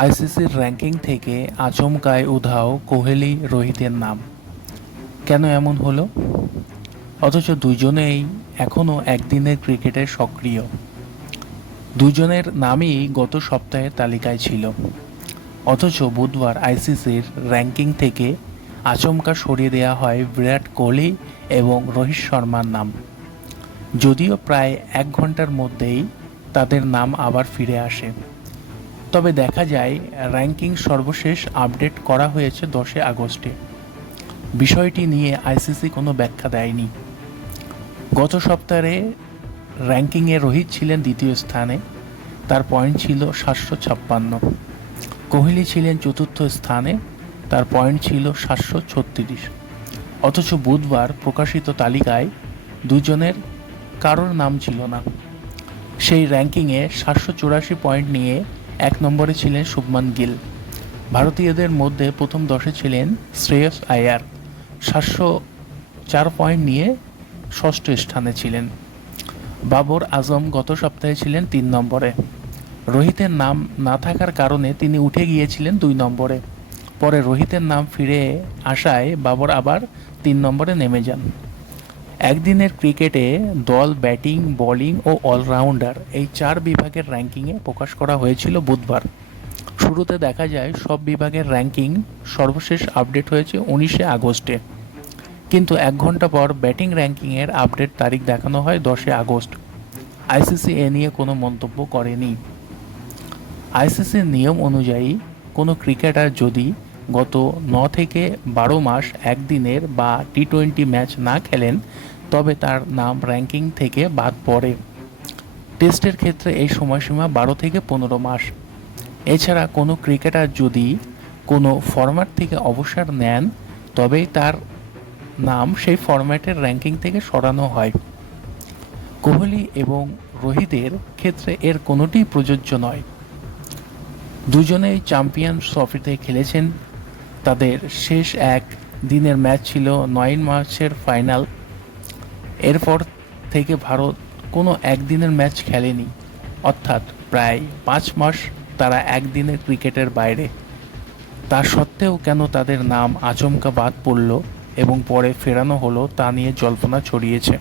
আইসিসির র্যাঙ্কিং থেকে আচমকায় উধাও কোহলি রোহিতের নাম। কেন এমন হলো? অথচ দুজনেই এখনও একদিনের ক্রিকেটে সক্রিয়। দুজনের নামই গত সপ্তাহের তালিকায় ছিল। অথচ বুধবার আইসিসির র্যাঙ্কিং থেকে আচমকা সরিয়ে দেওয়া হয় বিরাট কোহলি এবং রোহিত শর্মার নাম। যদিও প্রায় 1 ঘন্টার মধ্যেই তাদের নাম আবার ফিরে আসে। তবে দেখা যায় র্যাঙ্কিং সর্বশেষ আপডেট করা হয়েছে 10 আগস্টে। বিষয়টি নিয়ে আইসিসি কোনো ব্যাখ্যা দেয়নি। গত সপ্তাহে র্যাঙ্কিংয়ে রোহিত ছিলেন দ্বিতীয় স্থানে, তার পয়েন্ট ছিল 756। কোহলি ছিলেন চতুর্থ স্থানে, তার পয়েন্ট ছিল 736। অথচ বুধবার প্রকাশিত তালিকায় দুজনের কারোর নাম ছিল না। সেই র্যাঙ্কিংয়ে 784 পয়েন্ট নিয়ে 1 নম্বরে ছিলেন শুভমান গিল। ভারতীয়দের মধ্যে প্রথম 10-এ ছিলেন শ্রেয়স আয়ার, 704 পয়েন্ট নিয়ে ষষ্ঠ স্থানে ছিলেন। বাবর আজম গত সপ্তাহে ছিলেন 3 নম্বরে। রোহিতের নাম না থাকার কারণে তিনি উঠে গিয়েছিলেন 2 নম্বরে। পরে রোহিতের নাম ফিরে আসায় বাবর আবার 3 নম্বরে নেমে যান। একদিনের ক্রিকেটে দল, ব্যাটিং, বোলিং ও অলরাউন্ডার এই 4 বিভাগের র্যাঙ্কিংয়ে প্রকাশ করা হয়েছিল বুধবার। শুরুতে দেখা যায় সব বিভাগের র্যাঙ্কিং সর্বশেষ আপডেট হয়েছে 19 আগস্টে, কিন্তু 1 ঘন্টা পর ব্যাটিং র্যাঙ্কিংয়ের আপডেট তারিখ দেখানো হয় 10 আগস্ট। আইসিসি এ নিয়ে কোনো মন্তব্য করেনি। আইসিসির নিয়ম অনুযায়ী কোনো ক্রিকেটার যদি গত 9 থেকে 12 মাস একদিনের বা টি-20 ম্যাচ না খেলেন, তবে তার নাম র্যাঙ্কিং থেকে বাদ পড়ে। টেস্টের ক্ষেত্রে এই সময়সীমা 12 থেকে 15 মাস। এছাড়া কোনো ক্রিকেটার যদি কোনো ফরম্যাট থেকে অবসর নেন, তবেই তার নাম সেই ফরম্যাটের র্যাঙ্কিং থেকে সরানো হয়। কোহলি এবং রোহিতের ক্ষেত্রে এর কোনোটিই প্রযোজ্য নয়। দুজনেই চ্যাম্পিয়ন্স ট্রফিতে খেলেছেন। তাদের শেষ এক দিনের ম্যাচ ছিল 9 মার্চের ফাইনাল। এরপর থেকে ভারত কোনো একদিনের ম্যাচ খেলেনি, অর্থাৎ প্রায় 5 মাস তারা একদিনের ক্রিকেটের বাইরে। তা সত্ত্বেও কেন তাদের নাম আচমকা বাদ পড়ল এবং পরে ফেরানো হলো তা নিয়ে জল্পনা ছড়িয়েছে।